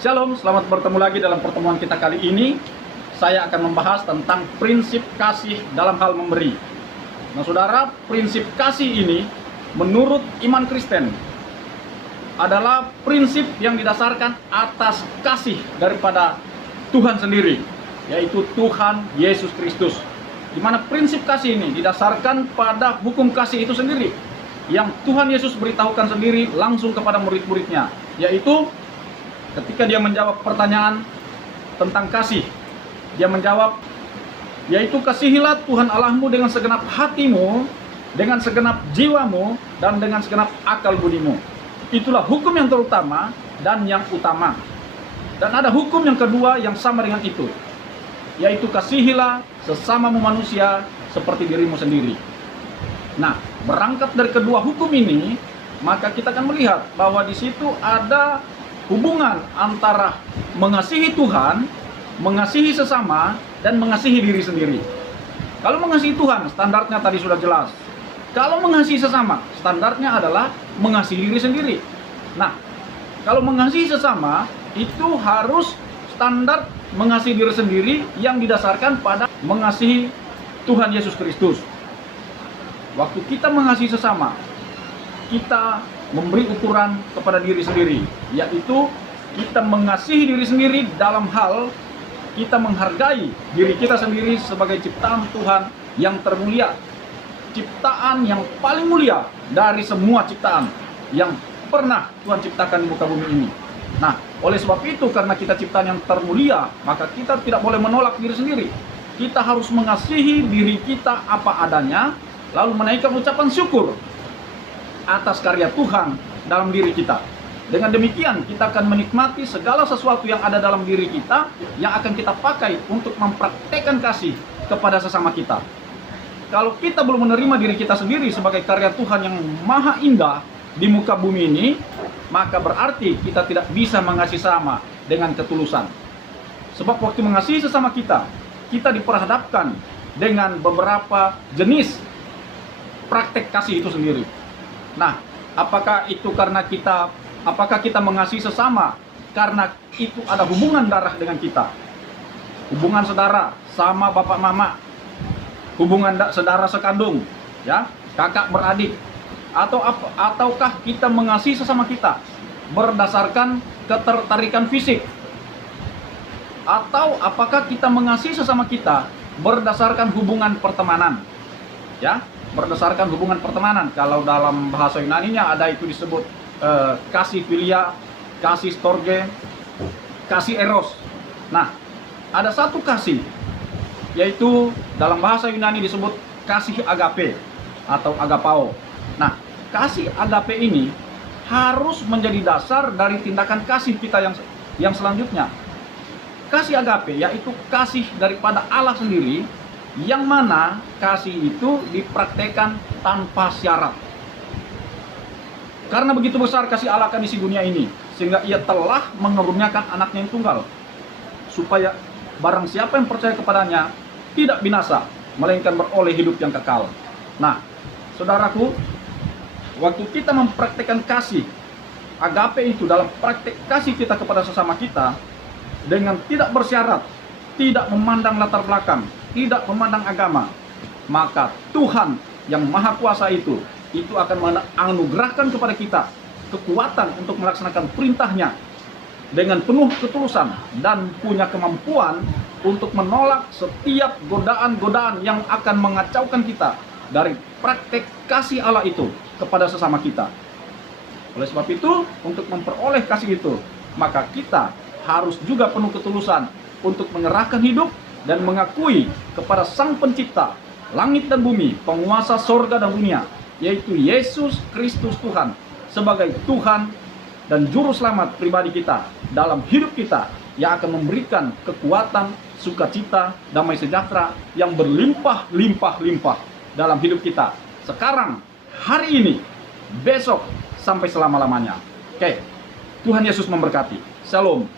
Shalom, selamat bertemu lagi dalam pertemuan kita kali ini. Saya akan membahas tentang prinsip kasih dalam hal memberi. Nah saudara, prinsip kasih ini menurut iman Kristen adalah prinsip yang didasarkan atas kasih daripada Tuhan sendiri, yaitu Tuhan Yesus Kristus. Di mana prinsip kasih ini didasarkan pada hukum kasih itu sendiri, yang Tuhan Yesus beritahukan sendiri langsung kepada murid-muridnya, yaitu ketika dia menjawab pertanyaan tentang kasih, dia menjawab, yaitu kasihilah Tuhan Allahmu dengan segenap hatimu, dengan segenap jiwamu, dan dengan segenap akal budimu. Itulah hukum yang terutama dan yang utama. Dan ada hukum yang kedua yang sama dengan itu, yaitu kasihilah sesamamu manusia seperti dirimu sendiri. Nah, berangkat dari kedua hukum ini, maka kita akan melihat bahwa di situ ada hubungan antara mengasihi Tuhan, mengasihi sesama, dan mengasihi diri sendiri. Kalau mengasihi Tuhan, standarnya tadi sudah jelas. Kalau mengasihi sesama, standarnya adalah mengasihi diri sendiri. Nah, kalau mengasihi sesama, itu harus standar mengasihi diri sendiri yang didasarkan pada mengasihi Tuhan Yesus Kristus. Waktu kita mengasihi sesama, kita memberi ukuran kepada diri sendiri, yaitu kita mengasihi diri sendiri dalam hal kita menghargai diri kita sendiri sebagai ciptaan Tuhan yang termulia, ciptaan yang paling mulia dari semua ciptaan yang pernah Tuhan ciptakan di muka bumi ini. Nah, oleh sebab itu, karena kita ciptaan yang termulia, maka kita tidak boleh menolak diri sendiri. Kita harus mengasihi diri kita apa adanya, lalu menaikkan ucapan syukur atas karya Tuhan dalam diri kita. Dengan demikian kita akan menikmati segala sesuatu yang ada dalam diri kita yang akan kita pakai untuk mempraktekkan kasih kepada sesama kita. Kalau kita belum menerima diri kita sendiri sebagai karya Tuhan yang maha indah di muka bumi ini, maka berarti kita tidak bisa mengasihi sesama dengan ketulusan. Sebab waktu mengasihi sesama kita, kita diperhadapkan dengan beberapa jenis praktek kasih itu sendiri. Nah, apakah kita mengasihi sesama karena itu ada hubungan darah dengan kita, hubungan saudara sama bapak mama, hubungan saudara sekandung, ya, kakak beradik, ataukah kita mengasihi sesama kita berdasarkan ketertarikan fisik, atau apakah kita mengasihi sesama kita berdasarkan hubungan pertemanan, ya? Berdasarkan hubungan pertemanan. Kalau dalam bahasa Yunaninya ada itu disebut kasih philia, kasih storge, kasih eros. Nah, ada satu kasih, yaitu dalam bahasa Yunani disebut kasih agape atau agapao. Nah, kasih agape ini harus menjadi dasar dari tindakan kasih kita yang selanjutnya. Kasih agape yaitu kasih daripada Allah sendiri, yang mana kasih itu dipraktekkan tanpa syarat. Karena begitu besar kasih Allah akan isi dunia ini, sehingga ia telah mengaruniakan anaknya yang tunggal, supaya barang siapa yang percaya kepadanya tidak binasa, melainkan beroleh hidup yang kekal. Nah, saudaraku, waktu kita mempraktekkan kasih agape itu dalam praktek kasih kita kepada sesama kita, dengan tidak bersyarat, tidak memandang latar belakang, tidak memandang agama, maka Tuhan yang Maha Kuasa itu akan menganugerahkan kepada kita kekuatan untuk melaksanakan perintahnya dengan penuh ketulusan dan punya kemampuan untuk menolak setiap godaan-godaan yang akan mengacaukan kita dari praktek kasih Allah itu kepada sesama kita. Oleh sebab itu, untuk memperoleh kasih itu, maka kita harus juga penuh ketulusan untuk menyerahkan hidup dan mengakui kepada Sang Pencipta langit dan bumi, penguasa sorga dan dunia, yaitu Yesus Kristus Tuhan, sebagai Tuhan dan Juru Selamat pribadi kita dalam hidup kita, yang akan memberikan kekuatan, sukacita, damai sejahtera yang berlimpah-limpah dalam hidup kita, sekarang, hari ini, besok, sampai selama-lamanya. Oke, Tuhan Yesus memberkati. Shalom.